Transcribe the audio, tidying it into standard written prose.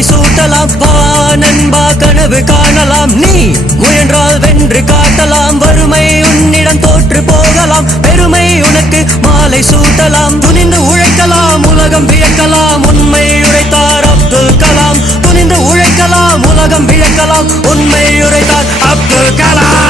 மாலை சூட்டலாம். வா நண்பா கனவு காணலாம். நீ முயன்றால் வென்று காட்டலாம். வறுமை உன்னிடம் தோற்று போகலாம். பெருமை உனக்கு மாலை சூட்டலாம். துணிந்து உழைக்கலாம், உலகம் வியக்கலாம். உண்மை உரைத்தார் அப்துல் கலாம். துணிந்து உழைக்கலாம், உலகம் வியக்கலாம். உண்மை உரைத்தார் அப்துல் கலாம்.